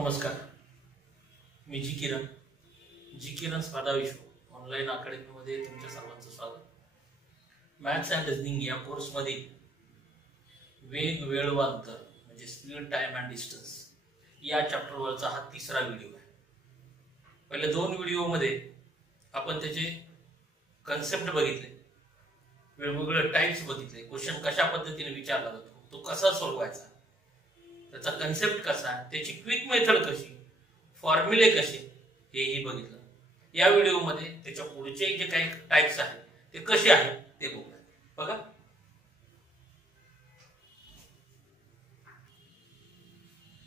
नमस्कार, मी जी किरण स्पर्धा विश्व ऑनलाईन अकॅडमीमध्ये तुमच्या सर्वांचं स्वागत. मॅथ्स अँड रिझनिंग या कोर्समध्ये वेग, वेळ व अंतर म्हणजे स्पीड, टाइम अँड डिस्टन्स या चॅप्टरवरचा हा तिसरा व्हिडिओ आहे. पहिल्या दोन व्हिडिओमध्ये आपण त्याचे कन्सेप्ट बघितले, वेगवेगळे टाइप्स बघितले, क्वेश्चन कशा पद्धतीने विचारला जातो, तो कसा सोडवायचा, त्याचा कन्सेप्ट कसा, त्याची क्विक मेथड कशी, फॉर्म्युले कसे, हेही बघितलं. या व्हिडिओमध्ये त्याच्या पुढचे जे काही टाइप्स आहेत ते कसे आहेत ते बघूया. बघा,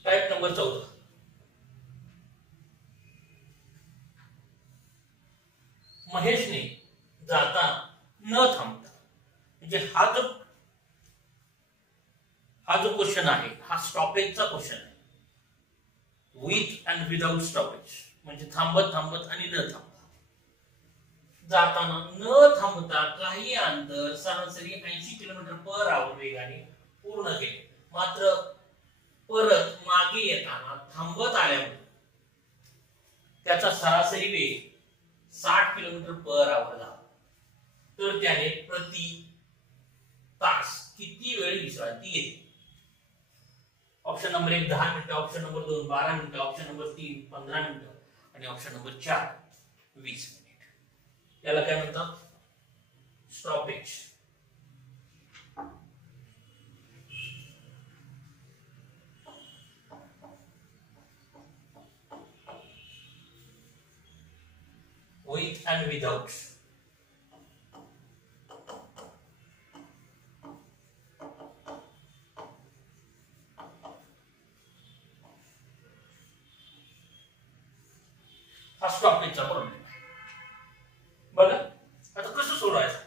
टाइप नंबर 14. महेशने जाता न थांबता, म्हणजे हा जो क्वेश्चन आहे हा स्टॉपेजचा क्वेश्चन आहे. विथ अँड विदाउट स्टॉपेज म्हणजे थांबत थांबत आणि न थांबता. जाताना न थांबता काही अंतर सरासरी 80 किलोमीटर/आवर वेगाने पूर्ण केले, मात्र परत मागे येताना थांबत आल्यामुळे त्याचा सरासरी वेग 60 किलोमीटर/आवर झाला. तर त्याने प्रति तास किती वेळ विश्रांती घेतली? ऑप्शन नंबर 1 10 मिनिटं, ऑप्शन नंबर 2 12 मिनिटं, ऑप्शन नंबर 3 15 मिनिटं आणि ऑप्शन नंबर 4 20 मिनिट. याला काय म्हणतात? स्टॉपेज. With and without. हा स्टॉपेजचा प्रॉब्लेम. बघा आता कसं सोडवायचं.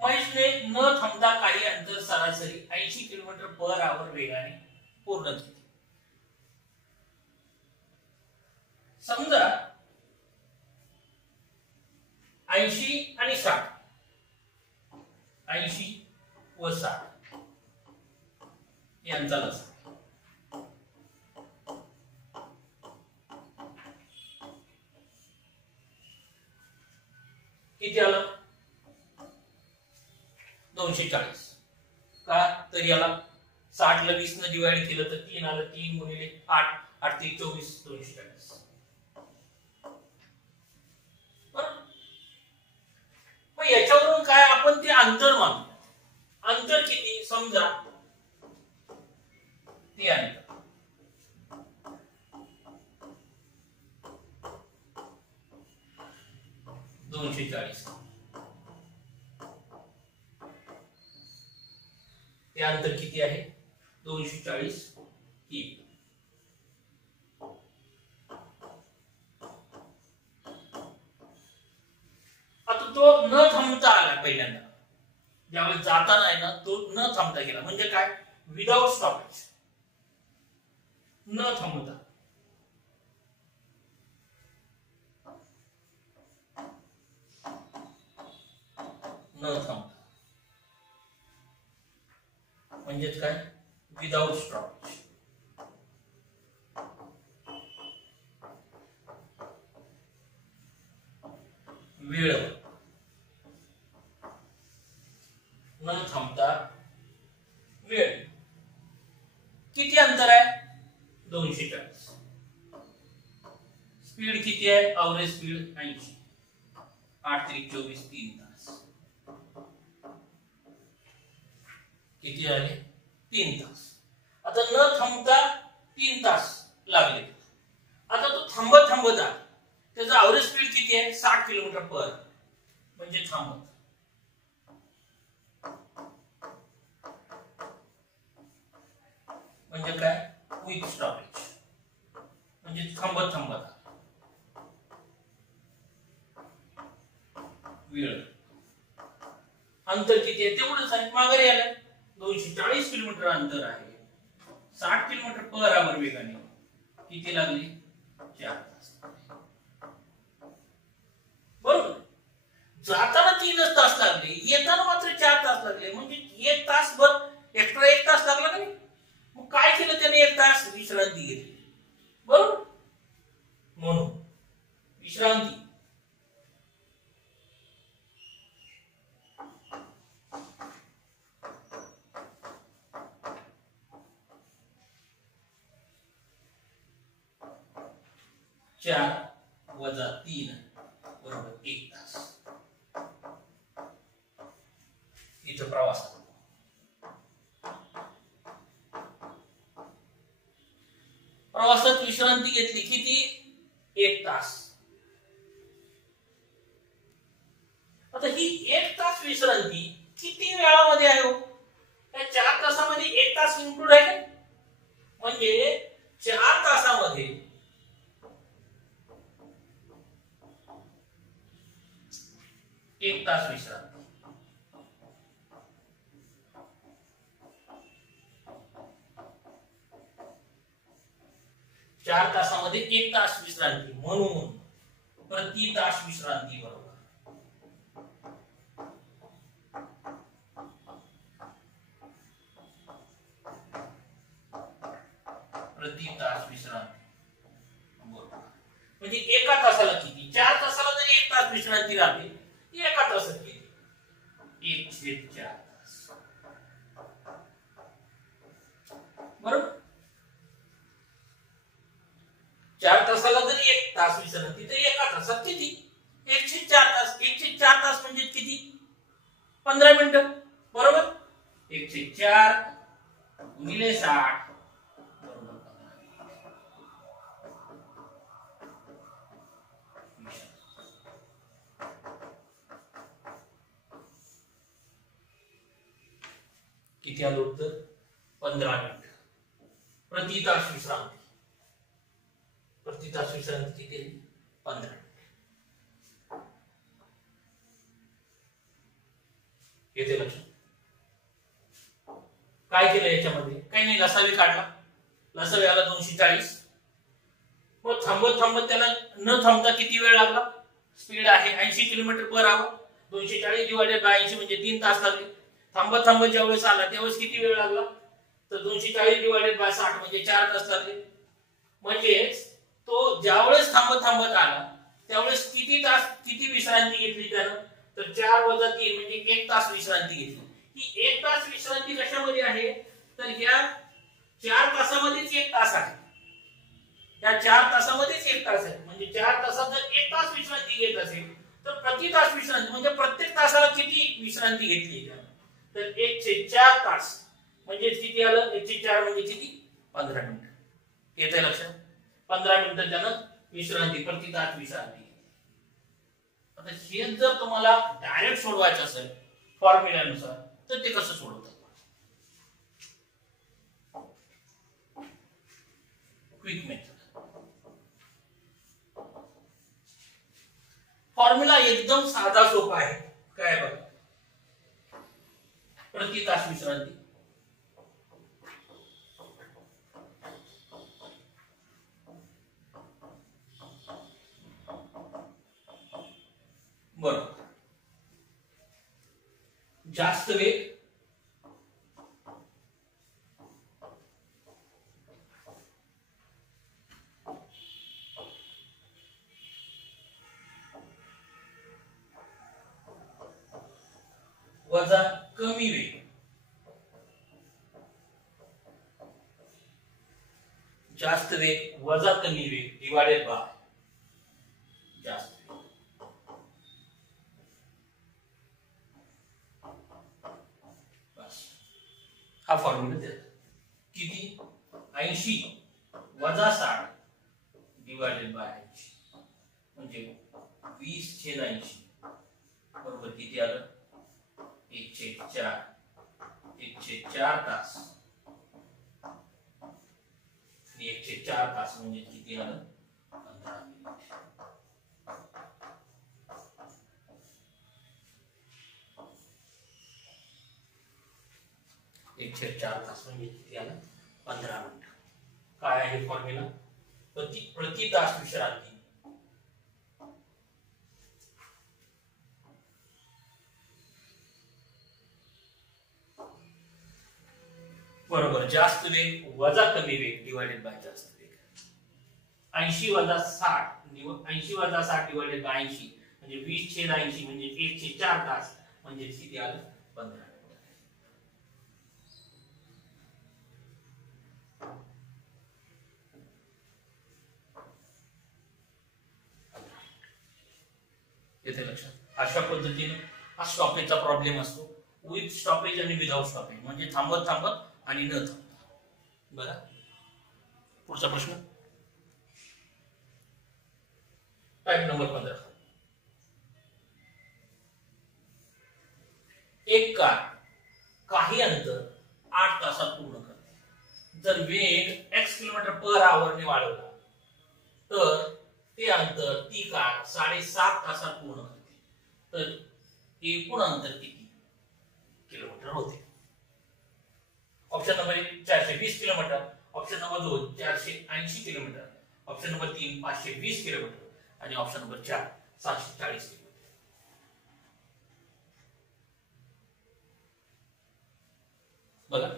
महेशने न थांबता काही अंतर सरासरी 80 किलोमीटर/आवर वेगाने पूर्ण केले. समजा 80 आणि 60, 80 व 60 यांचा लसा. किती आला? 240. का तर याला 60 ला 20 ने डिवाइड केलं तर 3 आलं. 3 गुणिले 8, 8 3 24, 240. मग याच्यावरून काय आपण ते अंतर मानू. अंतर किती? समजा ते अंतर 240. ते अंतर किती आहे? 240 कि. आता तो न थांबता आला पहिल्यांदा. ज्यावेळेस जाताना आहे ना, तो न थांबता गेला. म्हणजे काय? विदाउट स्टॉपेज, न थांबता. न थांबता म्हणजेच काय? Without stoppage. वेळ, न थांबता वेळ. किती अंतर आहे? 240. स्पीड किती आहे? Average speed 80. 8 3 24, 3 तास. किती आहे? 3 तास. आता न थांबता 3 तास लागले. आता तो थांबत थांबता त्याचा एव्हरेज स्पीड किती आहे? 60 किलोमीटर/आवर. म्हणजे थांबत. म्हणजे काय? With stoppage. म्हणजे थांबत थांबत. वेळ, अंतर किती आहे? तेवढंच आहे. माघारी आलं. 240 किलोमीटर अंतर आहे. 60 किलोमीटर/आवर वेगाने किती लागले? 4 तास. बरोबर. जाताना 3 तास लागले, एक तासभर एक्स्ट्रा 1 तास लागला का नाही? मग काय केलं त्याने? 1 तास विश्रांती घेतली, बरोबर? म्हणून विश्रांती चार वजा 3 बरोबर 1 तास. इथं प्रवासात विश्रांती घेतली किती? 1 तास. आता ही 1 तास विश्रांती किती वेळामध्ये आहे हो? त्या 4 तासामध्ये 1 तास इन्क्लूड आहे का? म्हणजे 4 तासामध्ये 1 तास विश्रांती. 4 तासामध्ये 1 तास विश्रांती, म्हणून प्रति तास विश्रांती बरोबर प्रति तास विश्रांती बरोबर. म्हणजे एका तासाला किती? 4 तासाला जर 1 तास विश्रांती राहते, ती एका तासात किती? 1/4 तास, बरोबर. 4 तासाला जर 1 तास विश्रांती, तर एका तासात किती? 1/4 तास. 1/4 तास म्हणजे किती? 15 मिनिटं, बरोबर. 1/4 गुणिले 60 बरोबर 15. किती आलं उत्तर? 15 मिनिट प्रति तास विश्रांती. प्रति तास विश्रांती किती? 15 मिनिट. येते लक्षात? काय केलं याच्यामध्ये? काही नाही, लसावी काढला. लसावी आला 240. मग थांबत थांबत त्याला न थांबता किती वेळ लागला? स्पीड आहे 80 kilometre per our. 240 divided by 80 म्हणजे 3 तास लागले. थांबत थांबत ज्यावेळेस आला त्यावेळेस किती वेळ लागला? तर 240 डिवायडेड बाय 60 म्हणजे 4 तास लागले. म्हणजेच तो ज्यावेळेस थांबत थांबत आला त्यावेळेस किती विश्रांती घेतली त्यानं? तर 4 वजा 3 म्हणजे 1 तास विश्रांती घेतली. ही 1 तास विश्रांती कशामध्ये आहे? तर या 4 तासामध्येच 1 तास आहे. या 4 तासामध्येच 1 तास आहे. म्हणजे 4 तासात जर 1 तास विश्रांती घेत असेल तर प्रति तास विश्रांती म्हणजे प्रत्येक तासाला किती विश्रांती घेतली त्यानं? तर 1/4 तास म्हणजे किती आलं? 1/4 म्हणजे किती? 15 मिनिट. येते लक्षात? 15 मिनिटं त्यानं विश्रांती, प्रति तास विश्रांती. आता हे जर तुम्हाला डायरेक्ट सोडवायचं असेल फॉर्म्युल्यानुसार तर ते कसं सोडवतात? Quick method. फॉर्म्युला एकदम साधा सोपा आहे. काय बघा, प्रति तास विश्रांती बरोबर जास्त वेग वजा कमी वेग जास्त वेग वजा कमी वेग डिवाइडेड बाय जास्त हा फॉर्म्युला देतात. किती? 80 वजा 60 डिवायडेड बाय 80 म्हणजे 20/80 बरोबर किती आलं? 1/4. 1/4 तास. 1/4 तास म्हणजे किती आलं? 15 मिनिट. एकशे 4 तास म्हणजे किती आलं? 15 मिनिट. काय आहे फॉर्म्युला? प्रति तास विश्रांती बरोबर, जास्त वेग वजा कमी वेग डिवाइडेड बाय जास्त वेग. 80 वजा 60 80 वजा 60 डिवाइडेड बाय 80 म्हणजे 20/80 म्हणजे 1/4 तास म्हणजे किती आलं 15. येते लक्षात. अशा पद्धतीने हा स्टॉपेजचा प्रॉब्लेम असतो, विथ स्टॉपेज आणि विदाउट स्टॉपेज म्हणजे थांबत थांबत आणि न थांबत. बरं, पुढचा प्रश्न टाइप नंबर 15. एक कार काही अंतर 8 तासात पूर्ण करते. जर वेग x km/h ने वाढवला तर ते अंतर ती कार 7.5 तासात पूर्ण करते. तर एकूण अंतर किती किलोमीटर होते? Option number 1 420 kilometre, option number 2 480 kilometre, option number 3 520 kilometre आणि ऑप्शन नंबर 4 740 किलोमीटर. बघा,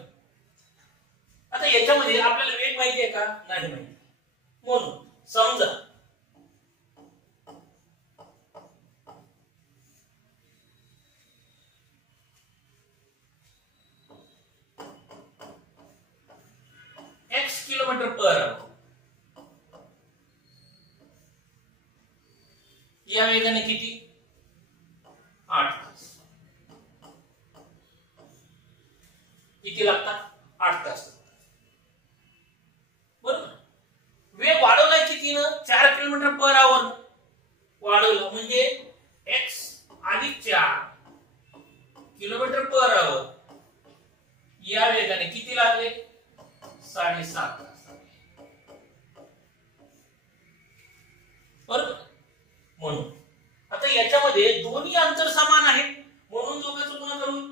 आता याच्यामध्ये आपल्याला वेग माहिती आहे का? नाही माहिती. म्हणून समजा x km/h या वेगाने किती 8 तास. किती लागतात 8 तास. बरोबर, वेग वाढवलाय किती ना 4 km/h वाढवलं म्हणजे x + 4 km/h या वेगाने किती लागले 7.5 तास. बरोबर, म्हणून आता याच्यामध्ये दोन्ही अंतर समान आहेत म्हणून दोघांचं गुणाकार होईल.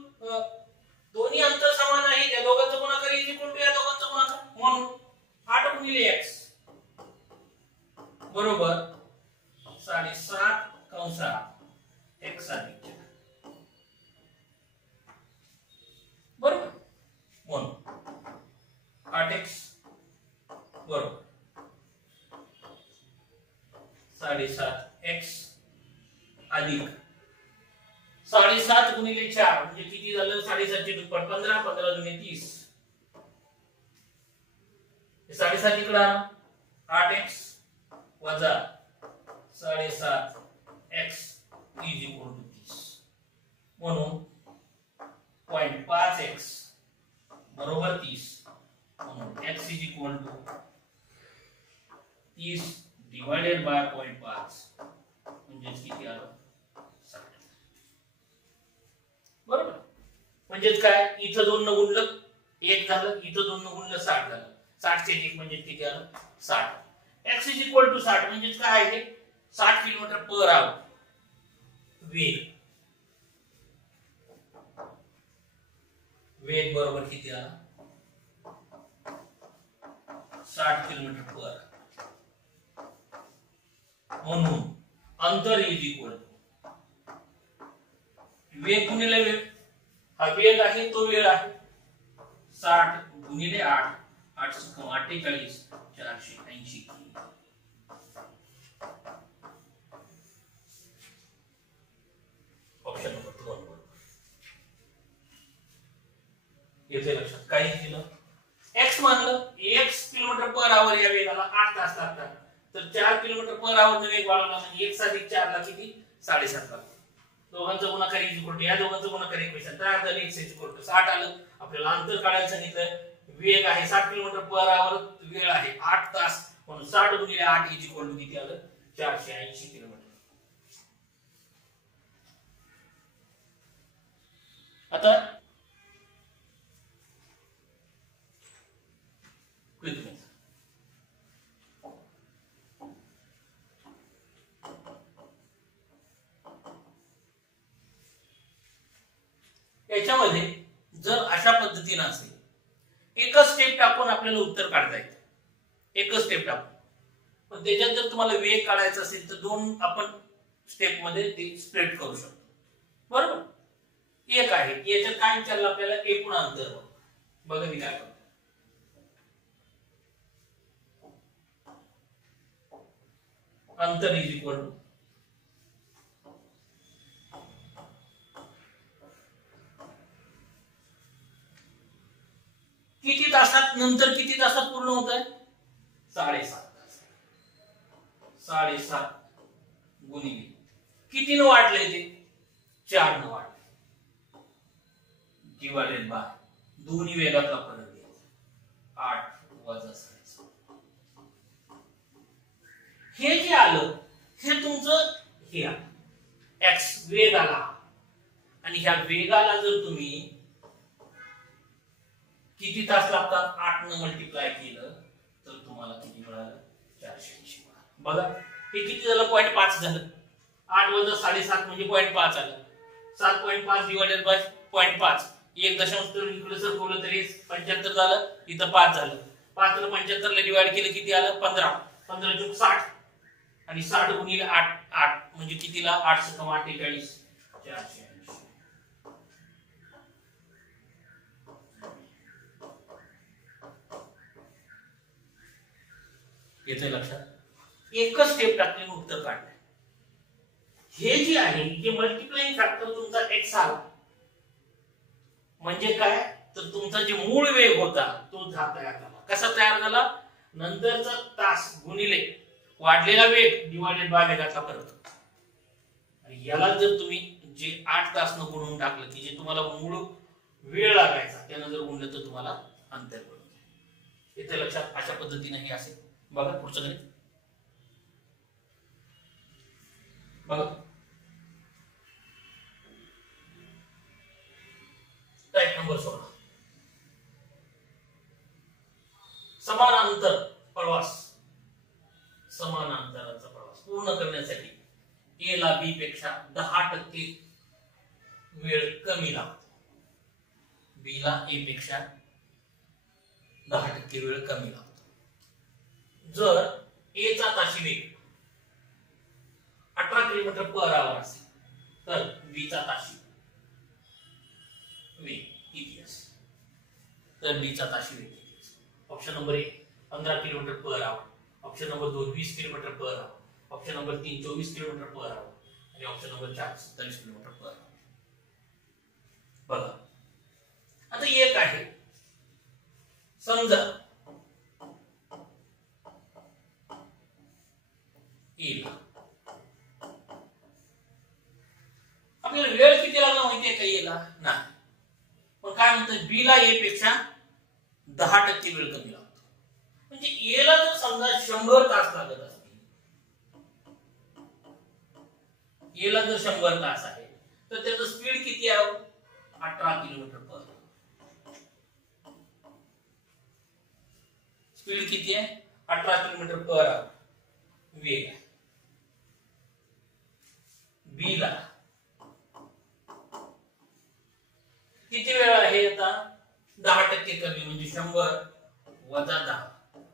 दोन्ही अंतर समान आहे, या दोघांचं गुणाकार इज इक्वल टू या दोघांचं गुणाकार म्हणून 8 गुणिले x बरोबर 7.5 कंसात x + 4. बरोबर, म्हणून 8x बरोबर 7.5x अधिक 7.5 गुणिले 4 म्हणजे किती झालं 7.5 चे दुप्पट 15 15 दुणे 30. 7.5 इकडे 8x वजा 7.5x इज इक्वल टू 30 म्हणून 0.5x बरोबर 30 म्हणून x is equal to 30 divided by 0.5 म्हणजे किती आलं 60. बरोबर, म्हणजे काय इथं 2 न गुणलं 1 झालं, इथं 2 न गुणलं 60 झालं. 60 चे 1 म्हणजे किती आलं 60. x इज इक्वल टू 60 म्हणजे काय आहे 60 km/h वेग. वेग बरोबर किती आला 60 km/h म्हणून अंतर इज इक्वल टू वेग गुणिले वेग. हा वेग आहे तो वेळ आहे 60 गुणिले 8 8 48 480 ऑप्शन नंबर 2 बरोबर. येथे लक्षात काय केलं x मानलं x km/h या वेगाला 8 तास लागतात. तर 4 km/h ने वेग वाढवला म्हणजे 1 + 4 ला किती 7.5 लागतात. दोघांचा गुणाकार इज इक्वल टू या दोघांचा गुणाकार इक्वेशन तयार झालं x इज इक्वल टू 60 आलं. आपल्याला अंतर काढायचं सांगितलं. वेग आहे 60 km/h वेळ आहे 8 तास म्हणून 60 गुणिले 8 इज इक्वल टू किती आलं 480 किलोमीटर. आता याच्यामध्ये जर अशा पद्धतीने असेल एकच स्टेप टाकून आपल्याला उत्तर काढता येतं. एकच स्टेप टाकून, पण त्याच्यात जर तुम्हाला वेग काढायचा असेल तर 2 आपण स्टेप मध्ये ते स्प्लिट करू शकतो. बरोबर, एक आहे याच्यात काय विचारलं आपल्याला एकूण अंतर बघा मी काय करतो. अंतर इज इक्वल टू किती तासात, नंतर किती तासात पूर्ण होत आहे? 7.5 तास. 7.5 गुणिले कितीनं वाढलंय ते? 4 न वाढलंय. डिवायडेड बाय दोन्ही वेगातला फरक घ्यायचा. 8 वजा 7.5. हे जे आलं हे तुमचं हे एक्स वेग आला, आणि ह्या वेगाला जर तुम्ही किती तास लागतात 8 न मल्टिप्लाय केलं तर तुम्हाला किती मिळालं? 480 मिळालं. बघा हे किती झालं? 0.5 झालं. 8 वजा 7.5 म्हणजे 0.5 आलं. 7.5 डिवायडेड बाय 0.5. 1 इकडे सरकवलं तरी 75 झालं, इथं 5 झालं. 5 ला 75 ला डिवाइड केलं किती आलं? 15. 15 × 60 आणि 60 गुणिले 8 म्हणजे कितीला? 8 × 48 480. येतंय लक्षात? एकच स्टेप टाकले उत्तर काढलं. हे जे आहे जे मल्टिप्लाइंग फॅक्टर तुमचा x आला म्हणजे काय? तर तुमचा जे मूळ वेग होता तो तयार झाला. कसा तयार झाला? नंतरचा तास गुणिले वाढलेला वेग डिवायडेड बाय वेगाचा फरक. याला जर तुम्ही जे 8 तास न गुणून टाकलं की जे तुम्हाला मूळ वेळ लागायचा त्यानं जर गुणलं तर तुम्हाला अंतर पडतं. येते लक्षात? अशा पद्धतीने हे असेल. बघा पुढचं गणित बघा. Type number 16. समानांतर प्रवास. समानांतराचा प्रवास पूर्ण करण्यासाठी ए ला बी पेक्षा 10% वेळ कमी लागतो. बी ला ए पेक्षा 10% वेळ कमी लागतो. जर ए चा ताशी वेग 18 किलोमीटर/आवर असेल तर बी चा ताशी वेग किती असेल? तर बी चा ताशी वेग किती असेल? Option number 1 15 किलोमीटर/आवर, option number 2 20 किलोमीटर/आवर, option number 3 24 किलोमीटर/आवर आणि ऑप्शन नंबर 4 27 किलोमीटर/आवर. बघा आता एक आहे, समजा ए ला आपल्याला वेळ किती लागला माहितीये का? ए ला नाही, पण काय म्हणतात बी ला ए पेक्षा 10% वेळ कमी लागतो. म्हणजे ए ला जर समजा 100 तास लागत असतील, ए ला जर 100 तास आहे तर त्याचं स्पीड किती आहे? 18 किलोमीटर/आवर. स्पीड किती आहे? 18 किलोमीटर/आवर वेग आहे. बी ला किती वेळ आहे? आता 10% कमी म्हणजे 100 वजा 10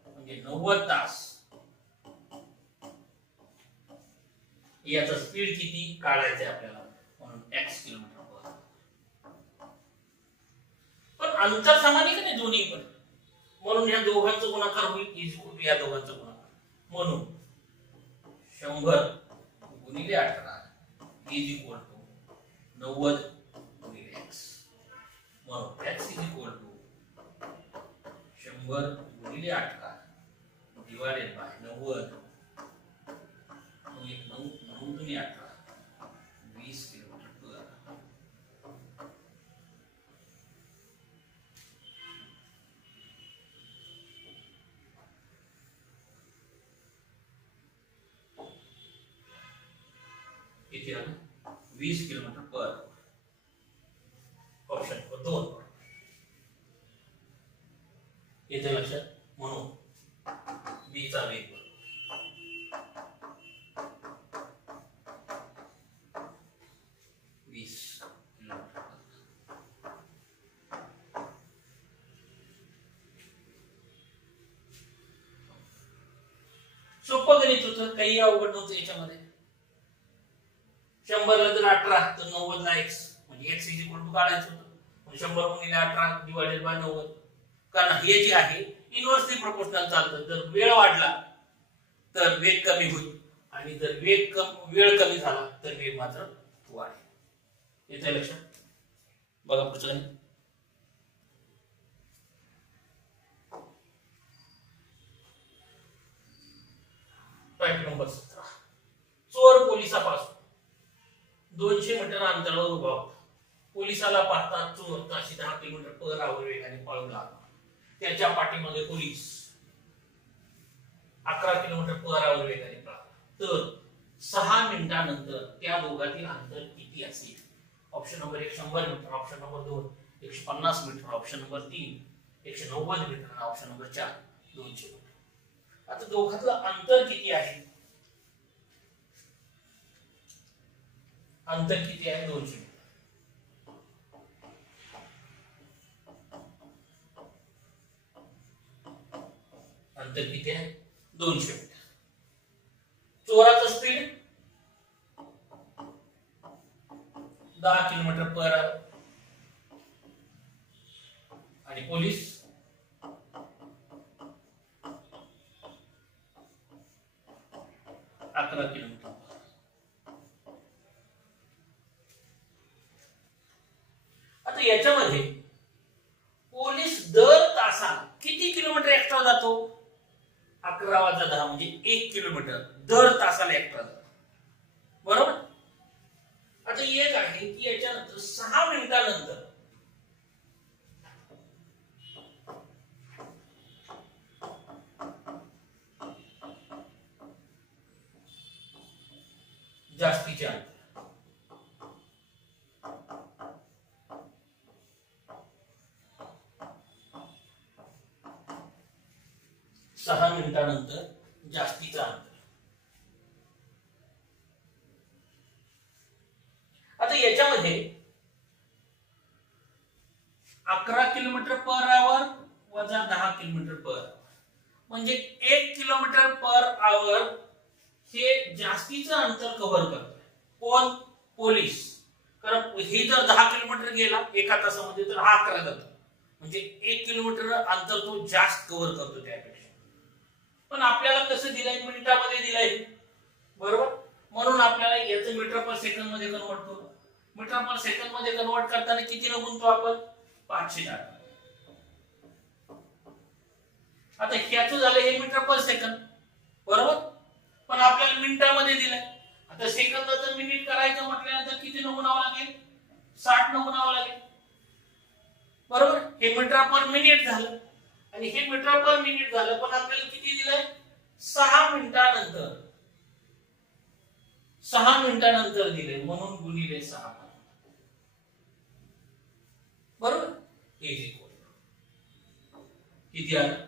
म्हणजे 90 तास. याचा स्पीड किती काढायचं आपल्याला, म्हणून x किलोमीटर/आवर. पण अंतर समान आहे का नाही दोन्ही पण, म्हणून या दोघांचा गुणाकार होईल इज इक्वल टू या दोघांचा गुणाकार. म्हणून 100 गुणिले 18 इज इक्वल टू 90 गुणिले x. म्हणून x इज इक्वल टू 100 गुणिले 18 डिवायडेड बाय 90 9 गुणिले 18 20 किलोमीटर/आवर. किती आलं? 20 किलोमीटर/आवर. ऑप्शन नंबर 2 येते लक्षात. म्हणून बी चा वेग 20 किलोमीटर. सोपं गणित होतं, काही अवघड नव्हतं याच्यामध्ये. 100 ला जर 18 तर 90 ला x म्हणजे x इज इक्वल टू काढायचं होतं. 100 गुणिले 18 डिवायडेड बाय 90 कारण हे जे आहे इन्व्हर्सली प्रोपोर्शनल चालतं. जर वेळ वाढला तर वेग कमी होईल आणि जर वेळ कमी झाला तर वेग मात्र वाढेल. येतंय लक्षात? बघा पुढचं आहे पॉइंट नंबर 17. चोर पोलिसापासून 200 मीटर अंतरावर उभा होता. पोलिसाला पाहता चोर ताशी 10 किलोमीटर पर आवर वेगाने पळू लागला. त्याच्या पाठीमध्ये पोलीस 11 किलोमीटर पर आवर वेगाने पळाला. तर 6 मिनिटांनंतर त्या दोघांतील अंतर किती असेल? Option number 1 100 metre, option number 2 150 metre, option number 3 190 metre आणि ऑप्शन नंबर 4 200 मीटर. आता दोघांतलं अंतर किती आहे? अंतर किती आहे? 200 मीटर. अंतर किती आहे? 200 मीटर. चोराचं स्पीड 10 किलोमीटर पर आवर आणि पोलीस 11 किलोमीटर. आता याच्यामध्ये पोलीस दर तासाला किती किलोमीटर एक्स्ट्रा जातो? 11 वजा 10 म्हणजे 1 किलोमीटर दर तासाला एक्स्ट्रा जातो. बरोबर? आता एक आहे की याच्यानंतर 6 मिनिटांनंतर जास्तीचे अंतर 6 मिनिटांनंतर जास्तीचा अंतर. आता याच्यामध्ये 11 किलोमीटर पर आवर वजा 10 किलोमीटर पर आवर म्हणजे 1 किलोमीटर पर आवर हे जास्तीचं अंतर कव्हर करतोय. कोण? पोलीस. कारण हे जर 10 किलोमीटर गेला एका तासामध्ये तर हा 11 जातो म्हणजे 1 किलोमीटर अंतर तो जास्त कव्हर करतो त्यापेक्षा. पण आपल्याला कसं दिलंय? मिनिटामध्ये दिलंय. बरोबर? म्हणून आपल्याला याचं मीटर पर सेकंद मध्ये कन्वर्ट करू. मीटर पर सेकंद मध्ये कन्वर्ट करताना किती न गुणतो आपण? 510. आता ह्याचं झालं हे मीटर पर सेकंद. बरोबर? पण आपल्याला मिनिटामध्ये दिलंय. आता सेकंदाचं मिनिट करायचं म्हटल्यानंतर किती न गुणावं लागेल? 60 न गुणावं लागेल. बरोबर? हे मीटर पर मिनिट झालं आणि हे मीटर पर मिनिट झालं. पण आपल्याला किती दिलंय? 6 मिनिटांनंतर 6 मिनिटांनंतर दिले म्हणून गुणिले 6. बरोबर? इज इक्वल किती आलं?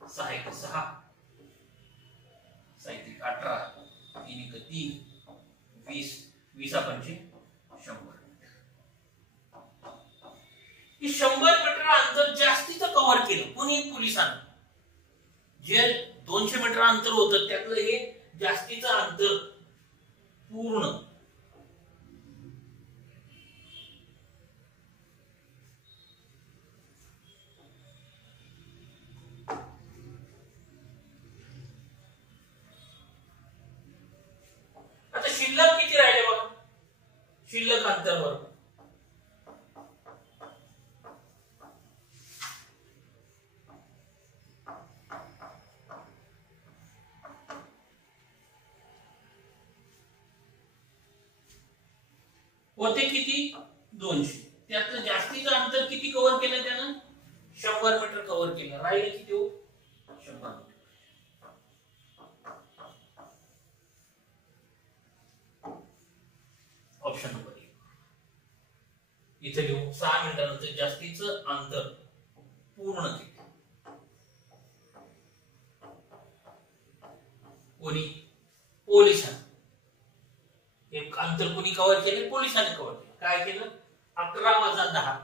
6 1 6 6 1 18 3 1 3 20 20 पंचे 100 मीटर. हे 100 मीटर अंतर जास्तीचं कव्हर केलं कोणी? पोलिसांनी. जे 200 मीटर अंतर होतं त्यातलं हे जास्तीचं अंतर पूर्ण आता शिल्लक किती राहिले बघा? शिल्लक अंतरवर होते किती? 200. त्यातलं जास्तीचं अंतर किती कव्हर केलं त्यानं? 100 मीटर कव्हर केलं. राहिले किती हो? 100 मीटर. ऑप्शन नंबर 1 इथे लिहू. 6 मिनिटांनंतर जास्तीचं अंतर पूर्ण केलं कोणी? पोलिसांनी. एक अंतर कोणी कव्हर केले? पोलिसांनी कव्हर केलं. काय केलं? 11 वजा 10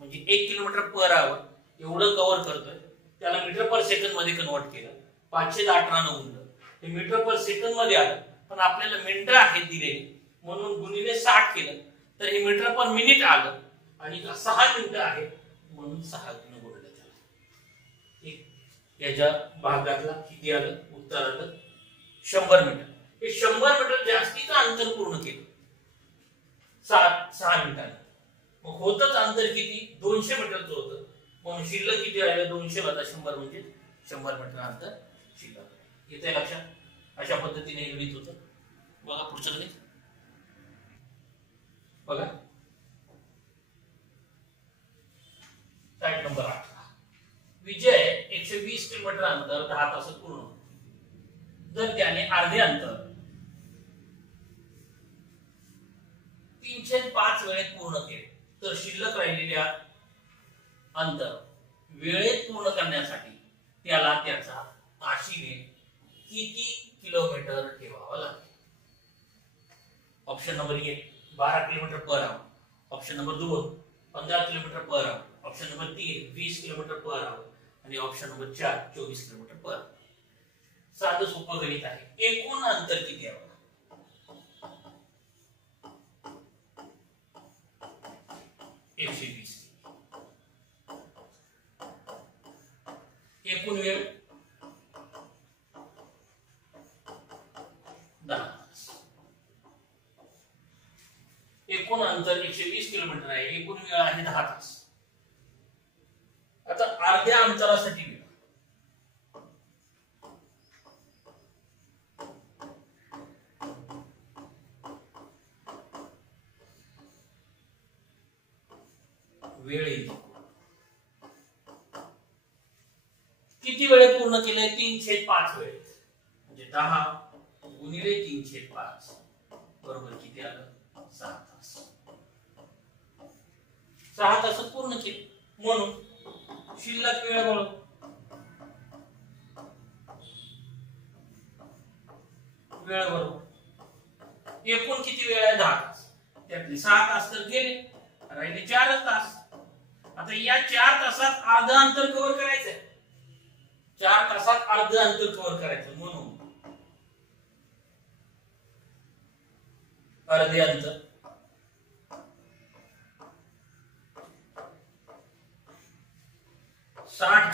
म्हणजे 1 किलोमीटर पर आवर एवढं कव्हर करतोय. त्याला मीटर पर सेकंद मध्ये कन्वर्ट केलं. 518 न गुणलं हे मीटर पर सेकंद मध्ये आलं. पण आपल्याला मिनिटं आहेत दिलेली म्हणून गुणिले 60 केलं तर हे मीटर पर मिनिट आलं आणि 6 मिनिटं आहेत म्हणून 6 गुणलं त्याला. याच्या भागातला किती आलं उत्तर आलं 100 मीटर. हे 100 मीटर जास्तीचं अंतर पूर्ण केलं 6 मिनिटांनी. मग होतच अंतर किती 200 मीटरचं होतं. म्हणून शिल्लक किती राहिलं 200 वजा 100 म्हणजे 100 मीटर अंतर शिल्लक. येते लक्षात. अशा पद्धतीने हे गणित होतं. बघा पुढचं गणित बघा. Side number 18. विजय 120 किलोमीटर अंतर 10 तासात पूर्ण. जर त्याने अर्धे अंतर 305 वेळेत पूर्ण केले तर शिल्लक राहिलेल्या अंतर वेळेत पूर्ण करण्यासाठी त्याला त्याचा ताशीने किती किलोमीटर ठेवावा लागेल. Option number 1 12 kilometre per hour. Option number 2 15 kilometre per hour. Option number 3 20 kilometre per hour. आणि option number 4 24 kilometre per hour. साधं सोपं गणित आहे. एकूण अंतर किती आहे 120. एकूण वेळ 10 तास. एकूण अंतर 120 किलोमीटर आहे. एकूण वेळ आहे 10 तास. आता अर्ध्या अंतरासाठी वेळ किती वेळेत पूर्ण केले 305 वेळेत. म्हणजे 10 गुणिले 305 बरोबर किती आलं 6 तास. 6 तासात पूर्ण केले. म्हणून शिल्लक वेळ बरोबर एकूण किती वेळ आहे 10 तास. त्यातले 6 तास तर गेले राहिले 4 तास. आता या 4 तासात अर्ध अंतर कव्हर करायचंय. 4 तासात अर्ध अंतर कव्हर करायचं. म्हणून अर्धे अंतर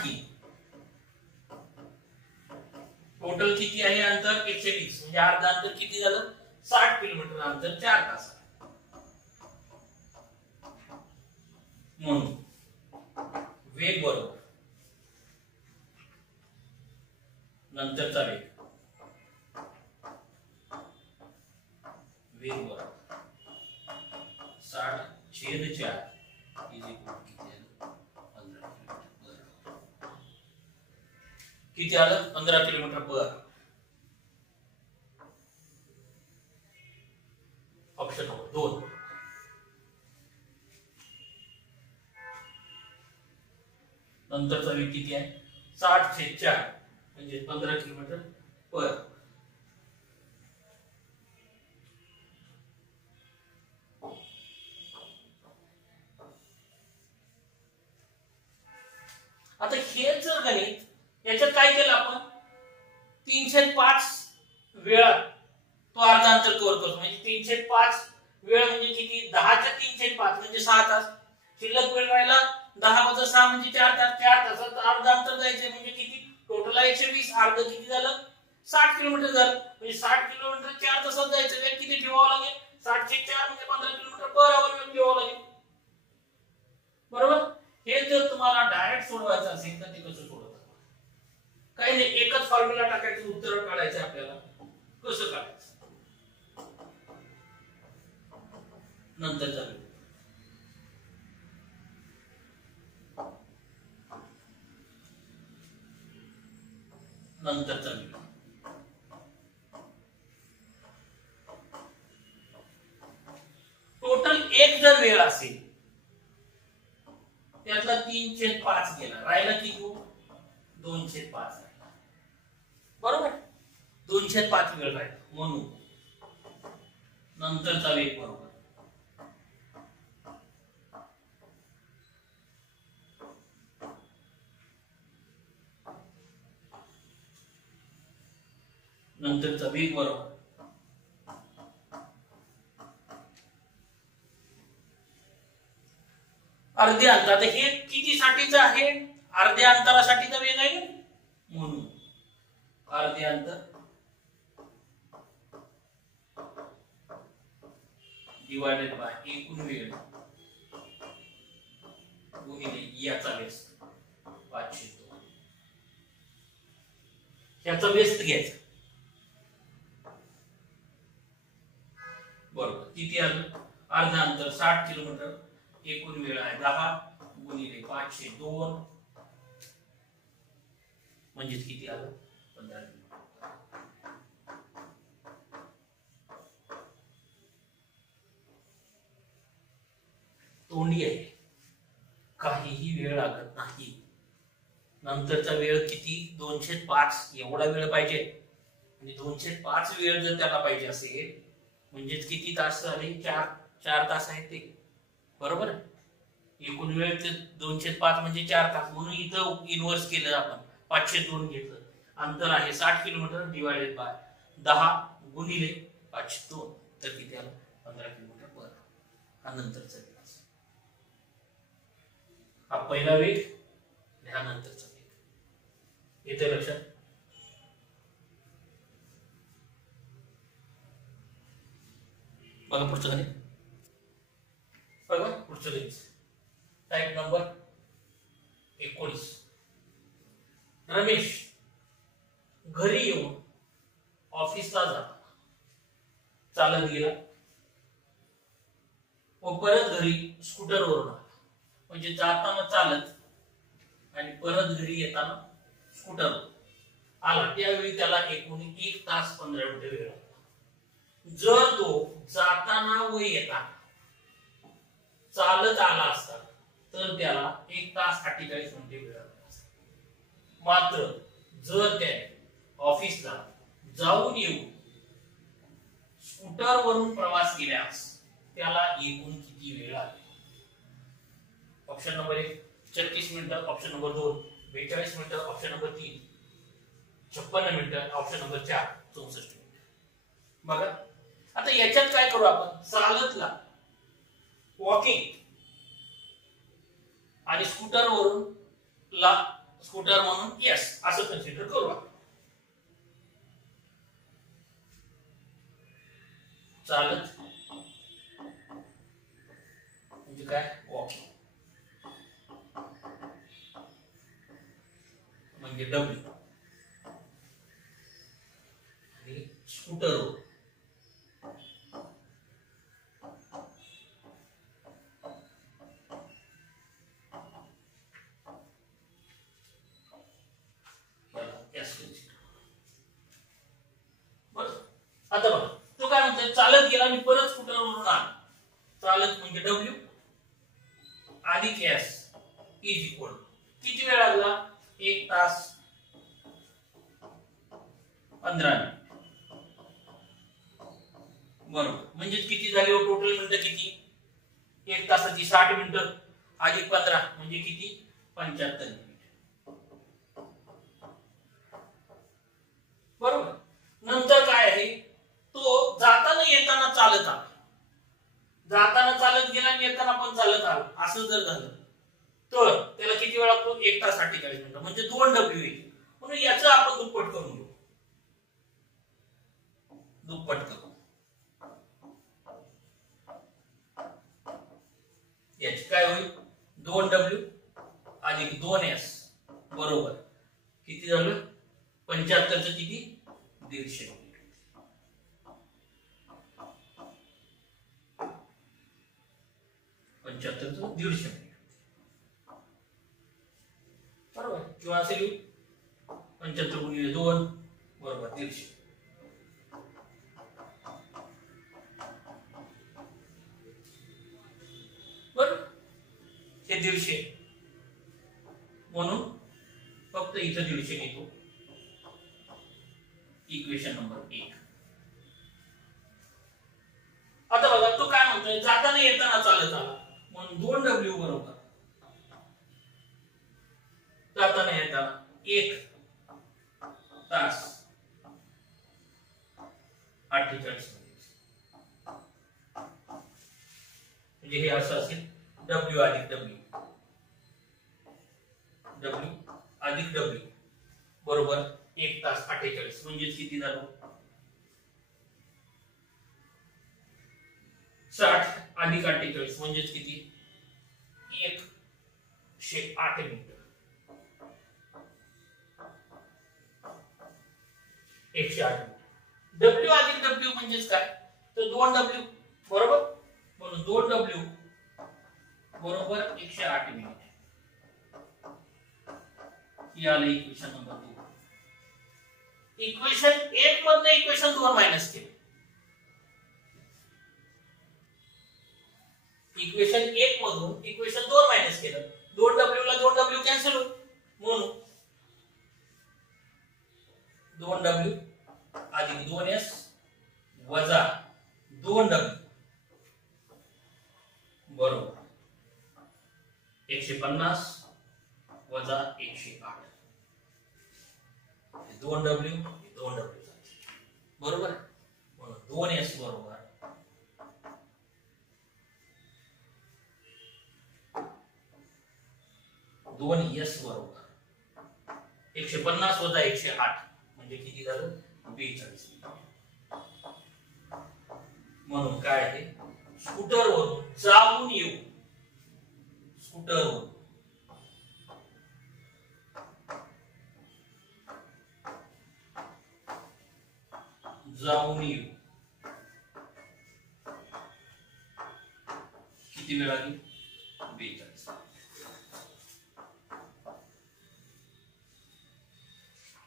की टोटल किती आहे अंतर 120. म्हणजे अर्ध अंतर किती झालं 60 किलोमीटर अंतर 4 तासात. म्हणून वेग बरोबर नंतरचा वेग बरोबर 60/4 किती आलं 15 किलोमीटर पर. ऑप्शन नंबर 2 नंतरचा वेग किती आहे 60/4 म्हणजे 15 किलोमीटर पर. आता हे जर गणित याच्यात काय केलं आपण 305 वेळात तो अर्धा अंतर कव्हर करतो. म्हणजे 305 वेळ म्हणजे किती 10च्या 305 म्हणजे 6 तास. शिल्लक वेळ राहिला 10 वजा 6 म्हणजे 4 तास. 4 तासात अर्धा अंतर जायचे म्हणजे किती टोटल 120. अर्ध किती झालं 60 किलोमीटर झालं. म्हणजे 60 किलोमीटर 4 तासात जायचं. वेग किती ठेवावा लागेल 60/4 म्हणजे 15 किलोमीटर पर आवर वेग ठेवावा लागेल. बरोबर. हे जर तुम्हाला डायरेक्ट सोडवायचं असेल तर ते कसं सोडवतात काही नाही. एकच फॉर्म्युला टाकायचं उत्तर काढायचं आपल्याला. कसं काढायचं नंतरचा वेळ टोटल एक जर वेळ असेल त्यातला 3/5 गेला राहिला किती 2/5 राहिला. बरोबर 2/5 वेळ राहिला. म्हणून नंतरचा वेग बरोबर नंतरचा वेग बरोबर अर्ध्या अंतर. हे किती साठीचं आहे अर्ध्या अंतरासाठीचा वेग आहे. अर्धे अंतर डिवायडेड बाय एकूण वेळ गुणिले याचा व्यस्त 502. याचा व्यस्त घ्यायचा. बरोबर किती आलं? अर्धा अंतर 60 किलोमीटर, एकूण वेळ आहे 10 गुणिले 502 म्हणजे किती आलं? 15 किलोमीटर. तोंडी आहे, काहीही वेळ लागत नाही. नंतरचा वेळ किती? 205 एवढा वेळ पाहिजे. आणि 205 वेळ जर त्याला पाहिजे असेल म्हणजेच किती तास झाले? 4 तास आहेत ते. बरोबर. एकूण वेळ 205 म्हणजे 4 तास. म्हणून इथं इन्व्हर्स केलं आपण, 502 घेतलं. अंतर आहे 60 किलोमीटर डिवायडेड बाय 10 गुणिले 502 तर किती आलं? 15 किलोमीटर पर. हा नंतरचा वेळ. हा पहिला वेग, हा नंतरचा वेग. येते लक्षात? बघा पुढचं गणित. बघा पुढचं गणित. Type number 19. रमेश घरी येऊन ऑफिसला जाताना चालत गेला व परत घरी स्कूटरवरून आला. म्हणजे जाताना चालत आणि परत घरी येताना स्कूटर आला. त्यावेळी त्याला एकूण 1 तास 15 मिनिटे वेळ लागला. जर तो जाताना व येताना चालत आला असता तर त्याला 1 तास 48 मिनिटे वेळ लागला असता. मात्र जर त्याने ऑफिसला जाऊन येऊन स्कूटरवरून प्रवास केल्यास त्याला एकूण किती वेळ लागेल? ऑप्शन नंबर 1 36 मिनिटं, ऑप्शन नंबर 2 42 मिनिटं, ऑप्शन नंबर 3 56 मिनिटं, ऑप्शन नंबर 4 64 मिनिटं. बघा आता याच्यात काय करू आपण? चालतला वॉकिंग आणि स्कूटरवरून ला स्कूटर म्हणून यस असं कन्सिडर करू आपण. चालत म्हणजे काय? वॉकिंग म्हणजे डब्ल्यू आणि स्कूटर आता बघा तो काय म्हणतोय? चालत गेला आणि परत स्कूटरवरून आला. चालत म्हणजे डब्ल्यू अधिक एस इज इक्वल किती वेळ लागला? 1 तास 15 मिनिट. बरोबर. म्हणजे किती झाले हो टोटल मिनिटं किती? 1 तासाची 60 मिनिटं अधिक 15 म्हणजे किती? 75 मिनिट. बरोबर. नंतर काय आहे? तो जाताना येताना चालत आला. जाताना चालत गेला आणि येताना पण चालत आला असं जर झालं तर त्याला किती वेळ लागतो? 1 तास 48 मिनिटं म्हणजे 2 डब्ल्यू येईल. म्हणून याचं आपण दुप्पट करून घेऊ. दुप्पट करू. याची काय होईल? 2 डब्ल्यू अधिक 2 एस बरोबर किती झालं? 75 चं किती? 150. 75 चं 150 मिनिट. बरोबर. किंवा असे लिहू 75 गुणिले 2 बरोबर 150. बरोबर. हे 150 म्हणून फक्त इथं 150 घेतो. Equation number 1. आता बघा तो काय म्हणतोय? जाताना येताना चालत आला म्हणून 2 डब्ल्यू बरोबर जाताना येताना 1 तास 48 मिनिट. म्हणजे हे असं असेल डब्ल्यू अधिक डब्ल्यू डब्ल्यू अधिक डब्ल्यू बरोबर 1 तास 48 म्हणजे किती झालं 60 अधिक 48 म्हणजे किती 108 मिनिट 108 W अधिक W म्हणजेच काय तर 2W बरोबर म्हणून 2W बरोबर 108 मिनिट याला इक्वेशन नंबर 2 इक्वेशन 1 मधनं इक्वेशन 2 मायनस केले इक्वेशन 1 मधून इक्वेशन 2 मायनस केलं 2W ला 2W कॅन्सल होईल म्हणून 2W अधिक 2S वजा 2W बरोबर 150 वजा 108 2W 2W बरोबर म्हणून 2S बरोबर 2S बरोबर 150 वजा 108 म्हणजे किती झालं 42 म्हणून काय आहे स्कूटरवरून जाऊन येऊ स्कूटरवरून जाऊन येऊ किती वेळ लागेल 42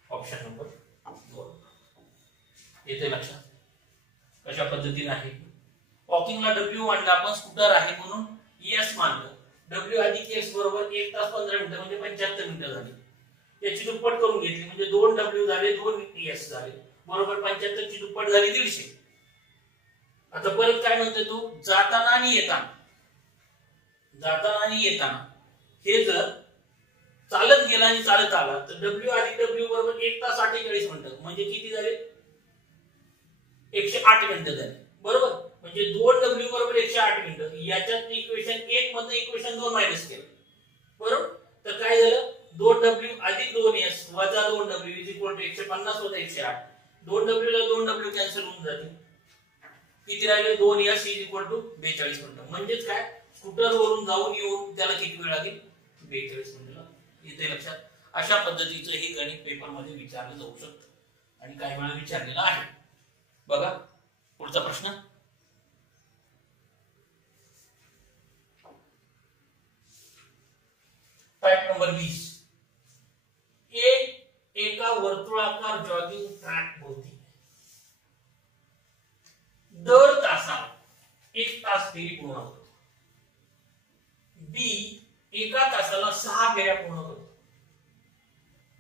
ऑप्शन नंबर 2 येते लक्षात कशा पद्धतीने आहे वॉकिंगला W मानला आपण स्कूटर आहे म्हणून S मानलं W अधिक S बरोबर 1 तास 15 मिनिटं म्हणजे 75 मिनिटं झाली याची दुप्पट करून घेतली म्हणजे 2W झाले 2S झाले बरोबर 75 ची दुप्पट झाली 150 आता परत काय म्हणते तो जाताना आणि येताना हे जर चालत गेला आणि चालत आला तर W अधिक W बरोबर 1 तास 48 मिनिटं म्हणजे किती झाले 108 मिनिटं झाले बरोबर म्हणजे 2W बरोबर 108 मिनिटं याच्यात इक्वेशन 1 मधनं इक्वेशन 2 मायनस केलं बरोबर तर काय झालं 2W अधिक 2S वजा 2W 150 वजा 108 2W ला 2W कॅन्सल होऊन जाते किती राहिले 2S 42 मिनिटं म्हणजेच काय स्कूटर वरून जाऊन येऊन त्याला किती वेळ लागेल 42 मिनिटं येते लक्षात अशा पद्धतीचं हे गणित पेपर मध्ये विचारलं जाऊ शकतं आणि काही वेळा विचारलेलं आहे बघा पुढचा प्रश्न टाइप नंबर 20 एका वर्तुळाकार जॉगिंग ट्रॅक भोवती दर तासाला 1 तास फेरी पूर्ण होतो बी एका तासाला 6 फेऱ्या पूर्ण करतो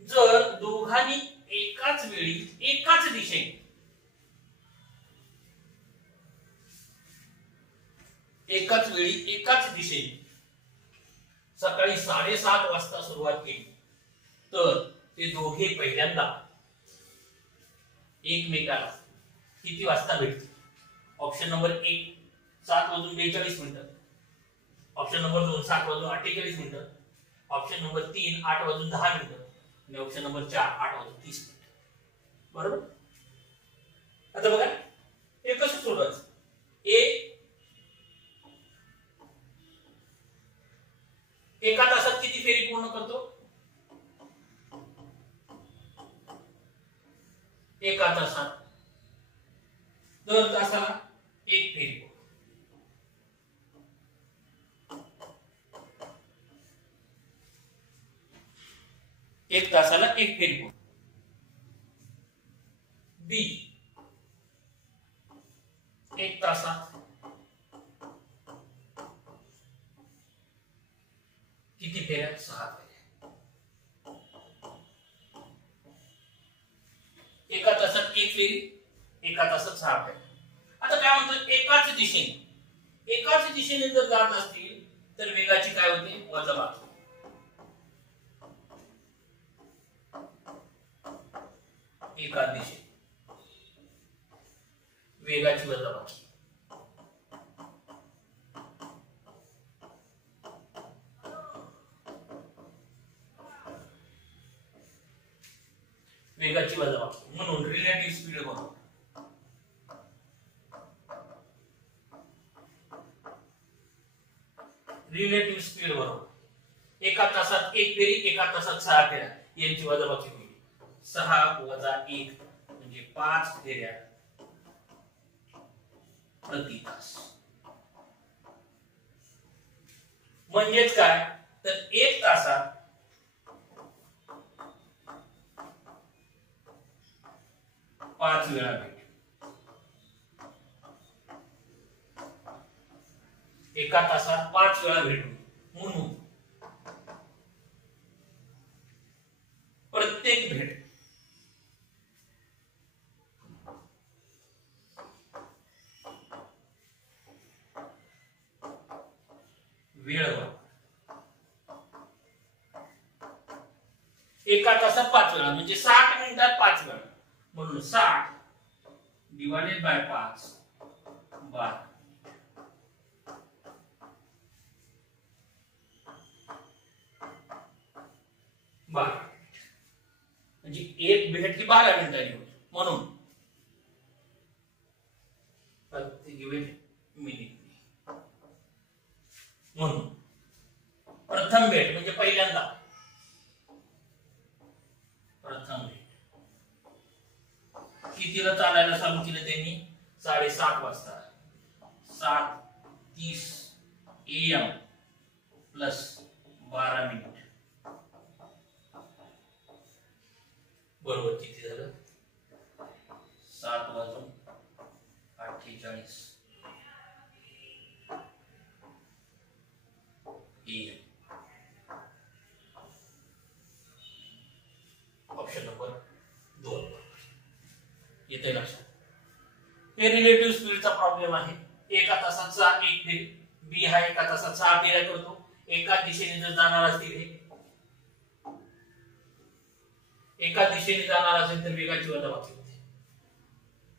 जर दोघांनी एकाच वेळी एकाच दिशेने सकाळी 7:30 वाजता सुरुवात केली तर ते दोघे पहिल्यांदा एकमेकाला किती वाजता भेटतील ऑप्शन नंबर 1 7:42 मिनिटं ऑप्शन नंबर 2 7:48 मिनिटं ऑप्शन नंबर 3 8:10 मिनिटं आणि ऑप्शन नंबर 4 8:30 मिनिटं बरोबर आता बघा हे कसं सोडवायचं एका तासात किती फेरी पूर्ण करतो एका तासात दर तासाला 1 फेरी 1 तासाला 1 फेरी बी 1 तासात किती फेऱ्या 6 फेऱ्या एका तासात 1 फेरी एका तासात 6 फेऱ्या आता काय म्हणतो एकाच दिशेने जर जात असतील तर वेगाची काय होते वजाबाकी एका दिशेने वेगाची वजाबाकी वेगाची वजाबाकी, म्हणून रिलेटिव्ह स्पीड बरोबर रिलेटिव्ह स्पीड बरोबर एका तासात 1 फेरी, एका तासात 6 फेऱ्या यांची वजाबाकी होईल. 6 वजा 1 म्हणजे 5 फेऱ्या प्रति तास. म्हणजेच काय तर 1 तासात 5 वेळा भेट. एका तासात 5 वेळा भेट होईल. म्हणून प्रत्येक भेट वेळेवर एका तासात 5 वेळा म्हणजे 60 मिनिटात 5 वेळा, म्हणून 60 डिवाइडेड बाय 5 12. म्हणजे एक भेट ही 12 मिनिटांनी होती, म्हणून प्रत्येक भेट मिनिट. म्हणून प्रथम भेट म्हणजे पहिल्यांदा प्रथम भेट कितीला चालायला चालू केलं त्यांनी 7:30 वाजता 7:30 AM प्लस 12 मिनिट बरोबर किती झालं 7:48 AM. ऑप्शन नंबर 2 येते लक्षात. हे रिलेटिव्ह स्पीडचा प्रॉब्लेम आहे. एका तासात 1 फेरी, बी हा एका तासात 6 फेऱ्या करतो. एका दिशेने जर जाणार असतील हे एका दिशेने जाणार असेल तर वेगाची वजाबाकी होते.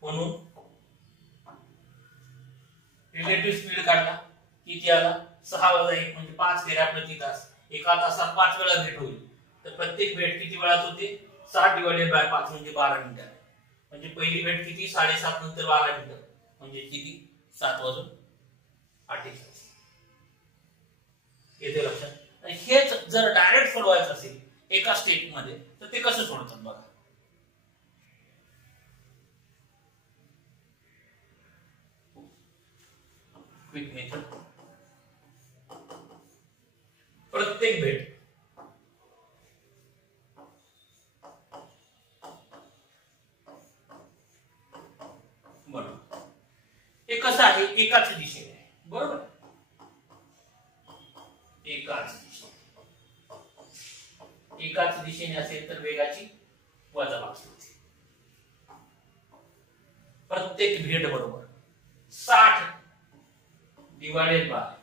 म्हणून रिलेटिव्ह स्पीड काढला किती आला 6 वजा 1 म्हणजे 5 फेऱ्या प्रति तास. एका तासात 5 वेळा भेट होईल. तर प्रत्येक भेट किती वेळात होते 60 डिवाइडेड बाय 5 म्हणजे 12 मिनिटं. म्हणजे पहिली भेट किती 7:30 नंतर 12 मिनिटं म्हणजे किती 7:48. येते लक्षात. आणि हेच जर डायरेक्ट सोडवायचं असेल एका स्टेप मध्ये तर ते कसं सोडतात बघा. Quick method. प्रत्येक भेट बरोबर हे कसं आहे एकाच दिशेने आहे बरोबर. एकाच दिशेने असेल तर वेगाची वजाबाकी होते. प्रत्येक भेट बरोबर 60 डिवाइडेड बाय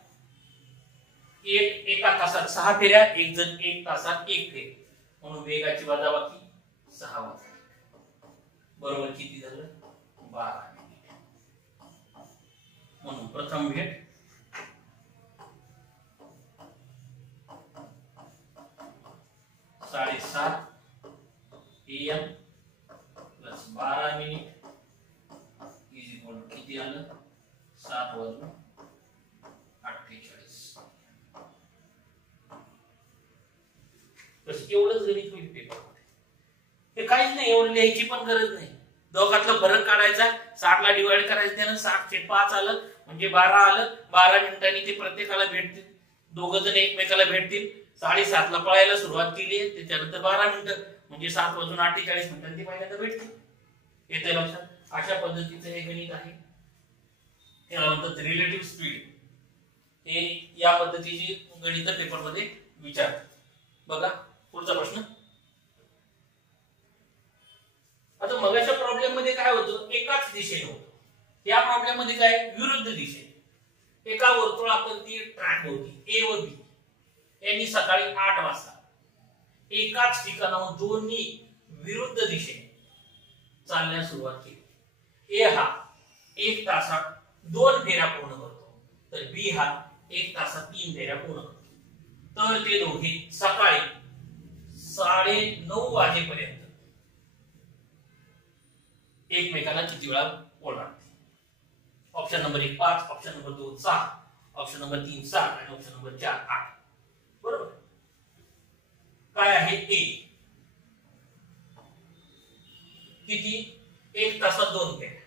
एका तासात 6 फेऱ्या, एक जण 1 तासात 1 फेरी, म्हणून वेगाची वजाबाकी 6 वजा 1 बरोबर किती झालं 12 मिनिट. म्हणून प्रथम भेट 7:30 AM plus 12 minute is equal to किती आलं 7:48. बस एवढंच गणित होईल पेपरमध्ये. हे काहीच नाही, एवढं लिहायची पण गरज नाही. दोघातला फरक काढायचा, 60 ला डिवाइड करायचं, त्यानं 60/5 आलं म्हणजे 12 आलं. 12 मिनिटांनी ते प्रत्येकाला भेटतील. दोघं जण एकमेकाला भेटतील. 7:30 ला पळायला सुरुवात केली, त्याच्यानंतर 12 मिनिटं म्हणजे 7:48 मिनिटांनी पहिल्यांदा भेटतील. येते लक्षात. अशा पद्धतीचं हे गणित आहे. याला म्हणतात रिलेटिव्ह स्पीड. हे या पद्धतीची गणित पेपरमध्ये विचारतात. बघा पुढचा प्रश्न. आता मगाच्या प्रॉब्लेम मध्ये काय होतं एकाच दिशेने होतं. या प्रॉब्लेम मध्ये काय विरुद्ध दिशेने. एका वर्तुळावरती ट्रॅक होती ए व बी. यांनी सकाळी 8 वाजता एकाच ठिकाणाहून दोन्ही विरुद्ध दिशेने चालण्यास सुरुवात केली. ए हा 1 तासात 2 फेऱ्या पूर्ण करतो, तर बी हा 1 तासात 3 फेऱ्या पूर्ण करतो. तर ते दोघे सकाळी 9:30 वाजेपर्यंत एकमेकांना किती वेळा ओलांडते. Option number 1 5, option number 2 6, option number 3 7 आणि ऑप्शन नंबर 4 8. बरोबर. काय आहे ए? किती? 1 तासात 2 फेऱ्या.